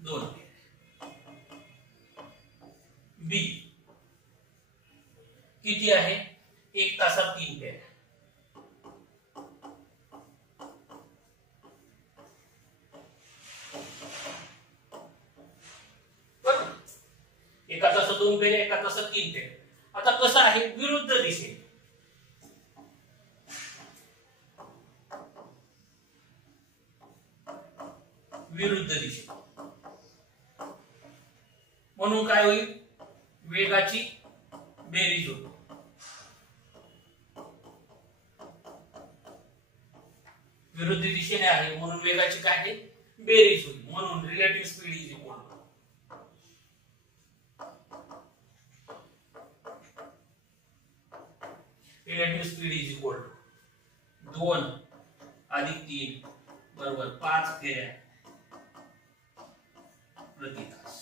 2 फेऱ्या. बी किती आहे? 1 तासात 3 फेऱ्या. एका तासात 2 फेऱ्या, एका तासात 3 फेऱ्या. आता कसं आहे? विरुद्ध दिशेने. विरुद्ध दिशेने म्हणून काय होईल? वेगाची बेरीज होईल. विरुद्ध दिशेने आहे म्हणून वेगाची काय आहे? बेरीज होईल. म्हणून relative speed is equal to relative speed is equal to 2 अधिक 3 बरोबर 5 फेऱ्या प्रति तास.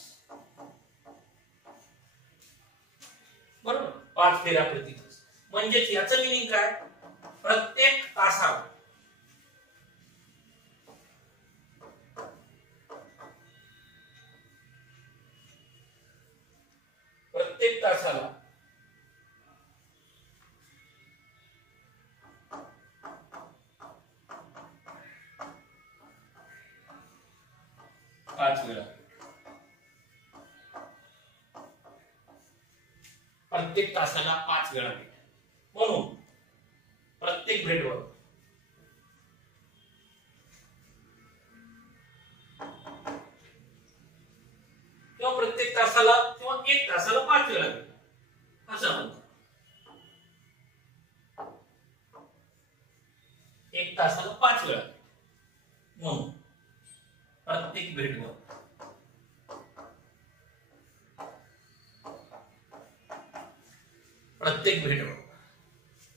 बरोबर. 5 फेऱ्या प्रति तास. म्हणजेच याचं मिनिंग काय? प्रत्येक तासाला प्रत्येक तासाला 5 वेळा. प्रत्येक तासाला 5 वेळा भेट. म्हणून प्रत्येक भेटवर किंवा प्रत्येक तासाला किंवा 1 तासाला 5 वेळा भेट असं म्हणतात. 1 तासाला 5 वेळा. म्हणून प्रत्येक भेटवर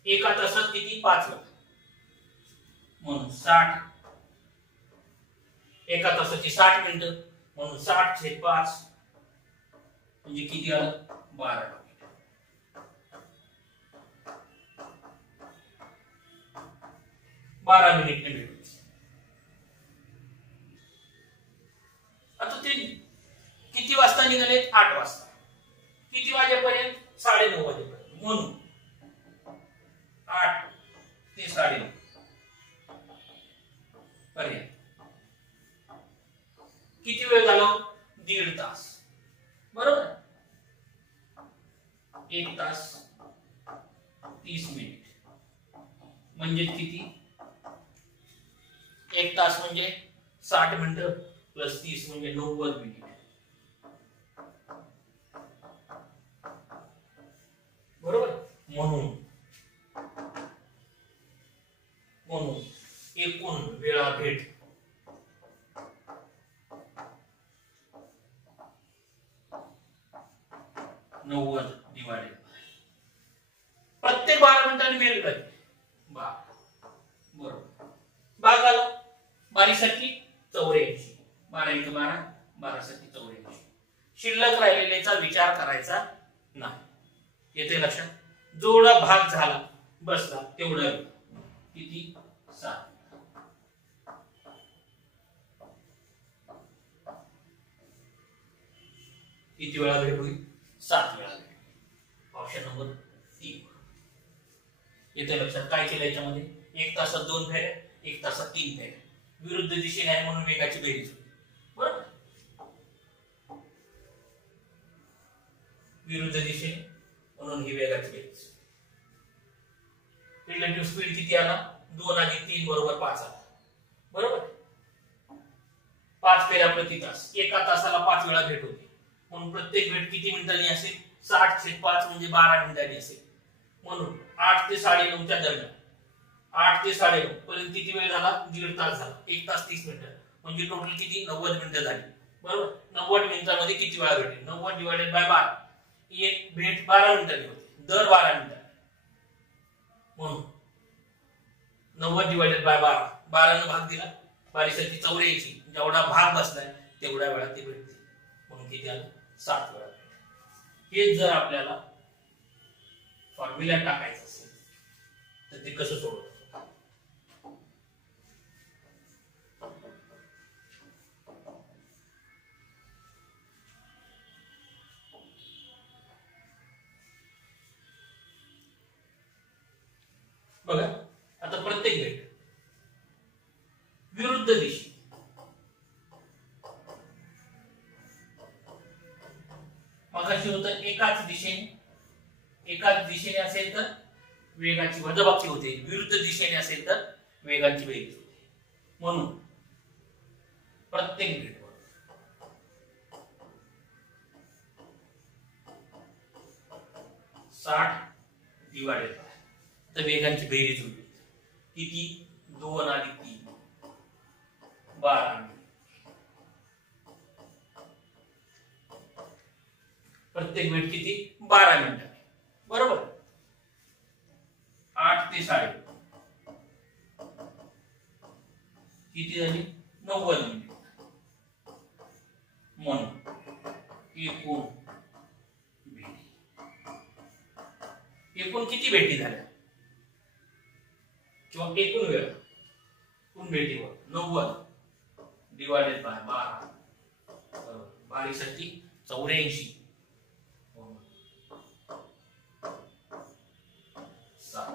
एका तासात किती? 5 वेळा. म्हणून 60. एका तासाची 60 मिनिटं म्हणून 60/5 म्हणजे किती आलं? 12 मिनिट. 12 मिनिटने भेटू. आता ते किती वाजता निघाले? 8 वाजता. किती वाजेपर्यंत? 9:30 वाजेपर्यंत. म्हणून 8 ते 9:30 पर्यंत किती वेळ झाला? 1.5 तास. बरोबर. 1 तास 30 मिनिट म्हणजे किती? 1 तास म्हणजे 60 मिनिटं प्लस 30 म्हणजे 90 मिनिट. बरोबर. म्हणून एकूण वेळा भेट डिवाइडेड प्रत्येक 12 मिनिटांनी वेळ पाहिजे. बरोबर. भागाला बारीसाठी 84. 12 × 12 12 84. शिल्लक राहिलेल्याचा विचार करायचा नाही. येते लक्षात? जेवढा भाग झाला बसला तेवढा किती? 7. किती वेळा भेट होईल? 7 वेळा भेट. Option number 3. येते लक्षात? काय केलं याच्यामध्ये? 1 तासात 2 फेऱ्या, 1 तासात 3 फेऱ्या. विरुद्ध दिशेने आहे म्हणून वेगाची बेरीज होईल. बरोबर. विरुद्ध दिशेने म्हणून ही वेगाची बेरीज. रिलेटिव्ह स्पीड किती आला? 2 अधिक 3 बरोबर 5 आला. बरोबर. 5 फेऱ्या प्रति तास. एका तासाला 5 वेळा भेट होती. म्हणून प्रत्येक भेट किती मिनिटांनी असेल? 60/5 म्हणजे 12 मिनिटांनी असेल. म्हणून 8 ते 9:30च्या दरम्यान 8 ते 9:30 पर्यंत किती वेळ झाला? 1.5 तास झाला. 1 तास 30 मिनिटं म्हणजे टोटल किती? 90 मिनिटं झाली. बरोबर. 90 मिनिटांमध्ये किती वेळा भेटेल? 90 डिवाइडेड बाय 12. एक भेट 12 मिनिटांनी होते. दर 12 मिनिटांनी. म्हणून 90 डिवायडेड बाय 12, 12 ने भाग दिला, 12 84, जेवढा भाग बसलाय तेवढ्या वेळा ते भेटते, म्हणून किती आलं 7 वेळा. हे जर आपल्याला फॉर्म्युला टाकायचं असेल तर ते कसं सोडवतो बघा. आता प्रत्येक भेट विरुद्ध दिशे, मगाशी होतं एकाच दिशेने असेल तर वेगाची वजाबाकी होते, विरुद्ध दिशेने असेल तर वेगाची बेरीज होते. म्हणून प्रत्येक भेटवर 60 डिवाइडेड बाय, तर वेगांची बेरीज होती किती, 2 अधिक 3 12 मिनिट. प्रत्येक भेट किती 12 मिनिट, बरोबर. 8 ते 7.5 किती झाली 90 मिनिट. म्हणून एकूण किती भेटी झाल्या किंवा एकूण वेळ एकूण भेटीवर 90 डिवाइडेड बाय 12, 12 साठी 84, 7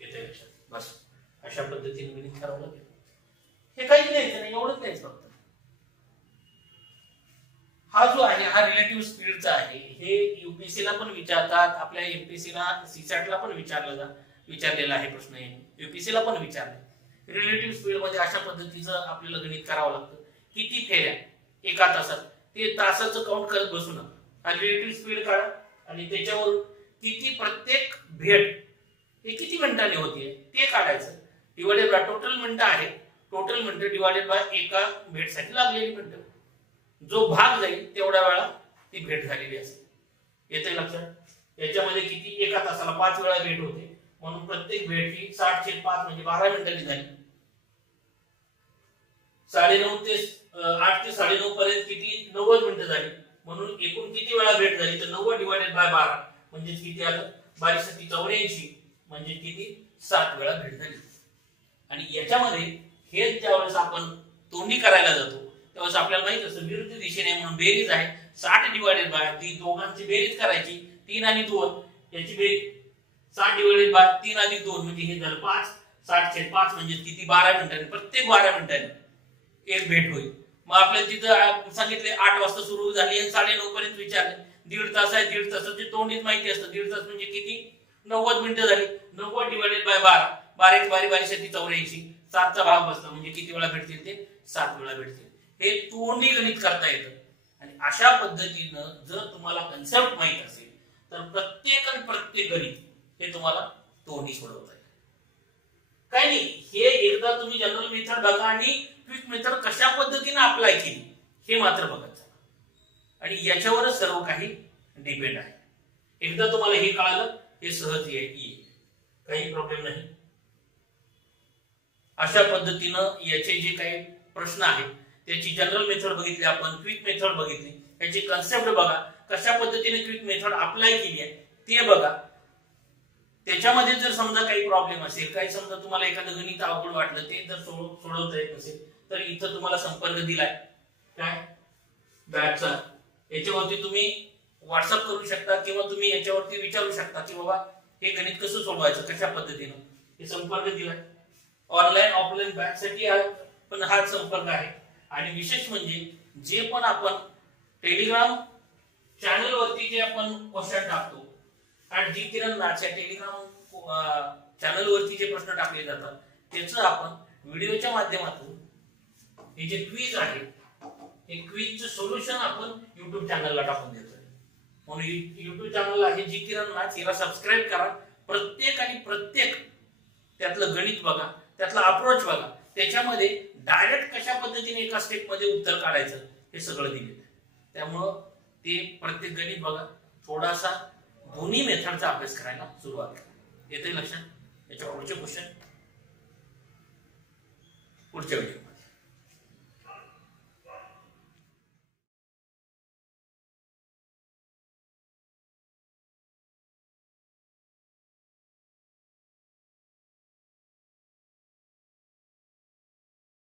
येते लक्षात. बस अशा पद्धतीने गणित करावं लागेल. हे काही लिहायचं नाही, एवढंच लिहायचं फक्त. हा जो आहे हा रिलेटिव्ह स्पीडचा आहे. हे यूपीएससी ला पण विचारतात, आपल्या एमपीएससी ला सीसॅट ला पण विचारलेला आहे प्रश्न. यूपीएससी ला पण विचारले. रिलेटिव्ह स्पीड म्हणजे अशा पद्धतीचं आपल्याला गणित करावं लागतं. किती फेऱ्या एका तासात, ते तासाचं काउंट करत बसू नका. रिलेटिव्ह स्पीड काढा आणि त्याच्यावर किती प्रत्येक भेट हे किती मिनिटांनी होतीये ते काढायचं. डिवाइडेड बाय टोटल मिनिटं आहे, टोटल मिनिटं डिवाइडेड बाय एका भेटसाठी लागलेली मिनिटं. जो भाग जाईल तेवढ्या वेळा ती भेट झालेली असेल. येते लक्षात. याच्यामध्ये किती एका तासाला 5 वेळा भेट होते, म्हणून प्रत्येक भेट ही 60/5 म्हणजे 12 मिनिटांनी झाली. 9:30 ते 8 ते 9:30 पर्यंत किती 90 मिनिटं झाली, म्हणून एकूण किती वेळा भेट झाली तर 90 डिवाइडेड बाय 12 म्हणजे किती आलं 12 × 84 म्हणजे किती 7 वेळा भेट झाली. आणि याच्यामध्ये हे ज्यावेळेस आपण तोंडी करायला जातो त्यावेळेस आपल्याला माहित असतं विरुद्ध दिशेने म्हणून बेरीज आहे 60 डिवाइडेड बाय, ती दोघांची बेरीज करायची 3 आणि 2 याची बेरीज 60 डिवाइडेड बाय 3 अधिक 2 म्हणजे हे झालं 5. 60/5 म्हणजे किती 12 मिनिटांनी, प्रत्येक 12 मिनिटांनी एक भेट होईल. मग आपल्याला तिथं सांगितले 8 वाजता सुरू झाली आणि 9:30 पर्यंत विचारले. 1.5 तास आहे, 1.5 तासाची तोंडीच माहिती असतं. 1.5 तास म्हणजे किती 90 मिनिटं झाली. 90 डिवाइडेड बाय 12, 12 × 12 = 84, 7 चा भाग बसला म्हणजे किती वेळा भेटतील ते 7 वेळा भेटतील. हे तोंडी गणित करता येतं. आणि अशा पद्धतीनं जर तुम्हाला कन्सेप्ट माहित असेल तर प्रत्येक गणित हे तुम्हाला तोंडी सोडवता येईल. काय नाही, हे एकदा तुम्ही जनरल मेथड बघा आणि क्विक मेथड कशा पद्धतीने अप्लाय केली हे मात्र बघत जा. आणि याच्यावरच सर्व काही डिपेंड आहे. एकदा तुम्हाला हे कळालं हे सहज येईल, काही प्रॉब्लेम नाही. अशा पद्धतीनं याचे जे काही प्रश्न आहेत त्याची जनरल मेथड बघितली आपण, क्विक मेथड बघितली, याची कन्सेप्ट बघा, कशा पद्धतीने क्विक मेथड अप्लाय केली आहे ते बघा. त्याच्यामध्ये जर समजा काही प्रॉब्लेम असेल, काही समजा तुम्हाला एखादं गणित अवघड वाटलं ते जर सोडवता येत नसेल तर इथं तुम्हाला संपर्क दिलाय काय बॅचचा, याच्यावरती तुम्ही व्हॉट्सअप करू शकता किंवा तुम्ही याच्यावरती विचारू शकता की बाबा हे गणित कसं सोडवायचं, कशा पद्धतीनं, हे संपर्क दिलाय. ऑनलाईन ऑफलाईन बॅच साठी पण हा संपर्क आहे. आणि विशेष म्हणजे जे पण आपण टेलिग्राम चॅनल वरती जे आपण क्वेश्चन टाकतो @gkiran_nath टेलिग्राम चॅनल वरती जे प्रश्न टाकले जातात त्याचं आपण व्हिडिओच्या माध्यमातून हे जे क्विज आहे हे क्विजचं सोल्युशन आपण YouTube चॅनलला टाकून देतोय. म्हणून YouTube चॅनल आहे gkiran_nath, याला सबस्क्राइब करा. प्रत्येक त्यातलं गणित बघा, त्यातला अप्रोच बघा, त्याच्यामध्ये डायरेक्ट कशा पद्धतीने एका स्टेप मध्ये उत्तर काढायचं हे सगळं दिलेलं आहे. त्यामुळं ते प्रत्येक गणित बघा, थोडासा दोन्ही मेथडचा अभ्यास करायला सुरुवात करा. येते लक्षात. याच्या पुढचे क्वेश्चन पुढच्या व्हिडिओ